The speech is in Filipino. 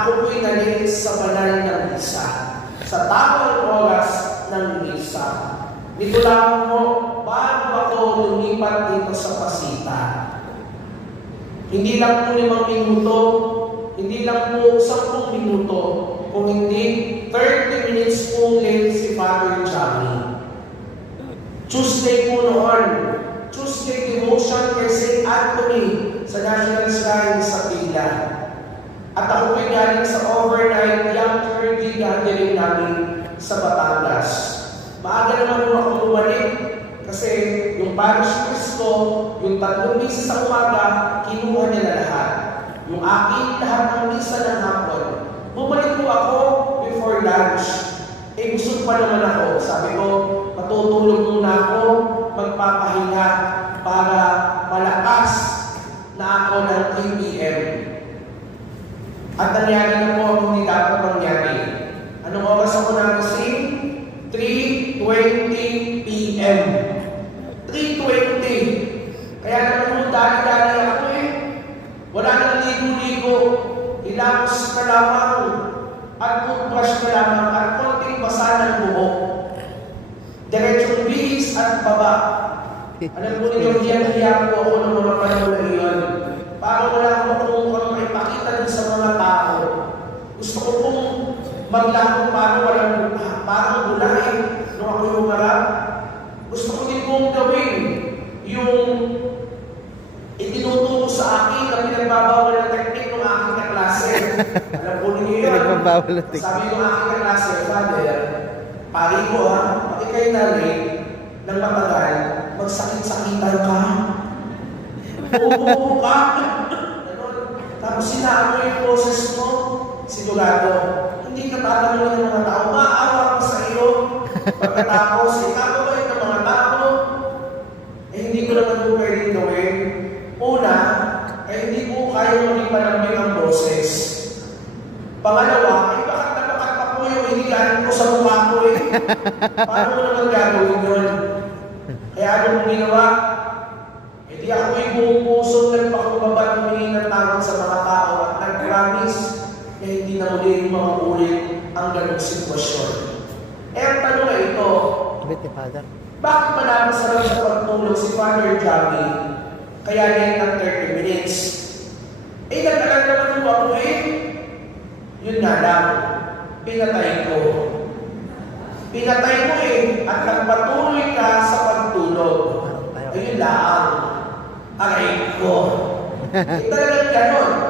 Ako po'y nalit sa banal ng misa, sa tamang oras ng misa. Dito lang po, bago ako lumipat dito sa Pasita. Hindi lang po 5 minuto, hindi lang po 10 minuto, kung hindi 30 minutes po late si Father Johnny. Tuesday po noon, Tuesday devotion kay St. Anthony sa National Shrine sa Pila. At ako po'y galing sa overnight young clergy gathering namin sa Batangas. Maaga naman po ako bumalik kasi yung parish priest ko, yung 3 misa sa umaga, kinuha niya na lahat. Yung akin, lahat ng misa ng hapon. Bumalik po ako before lunch. Gusto pa naman ako. Sabi ko, matutulog muna ako, magpapahinga para malakas na ako ng 3 p.m. At nangyari na po ang hindi dapat mangyari. Anong oras ako nagising? 3:20 p.m. 3:20. Kaya naman po dali-dali ako Wala nang ligo-ligo. Hilamos na lamang at toothbrush na lamang at konting basa ng buhok. Diretsong bihis at baba. Alam mo ninyo, hiyan-hiya po ako ng mga panahon na iyon. Para wala akong maipakita din sa mga tao. Gusto ko pong maglakong parang bulay nung ako yung harap. Gusto ko din pong gawin yung itinuturo sa akin na pinagbabawal ng teknik ng aking kaklase. Alam po ninyo yun. Pinagbabawal ng teknik. Sabi ng aking kaklase, Father, pari ko pati kayo namin ng matagal, magsakit-sakitan ka. Umuho ka. Tapos sinaan mo yung boses mo, sigurado. Hindi ka tatanungin ng mga tao, maawa ko sa iyo. Pagkatapos, ikakabait ng mga tao, hindi ko naman po pwedeng gawin. Una, hindi po kaya maging malambing ang boses. Pangalawa, bakit na bakit pa po yung hinigaan ko sa mukha ko Paano mo naman gagawin yun? Kaya anong ginawa? Hindi ako yung buong puso nagpakumbaba at humingi ng tawad sa mga tao at nag-promise na hindi na muli mauulit ang ganong sitwasyon. Ang tanong na ito, bakit pa naman sarap sa pagtulog si Father Johnny kaya ngayon ng 30 minutes? Nagkalang naman po ako Yun nga lang, pinatay ko. Pinatay mo at nagpatuloy ka sa pagtulog. Ayun lang. Aray ko. Talagang ganon.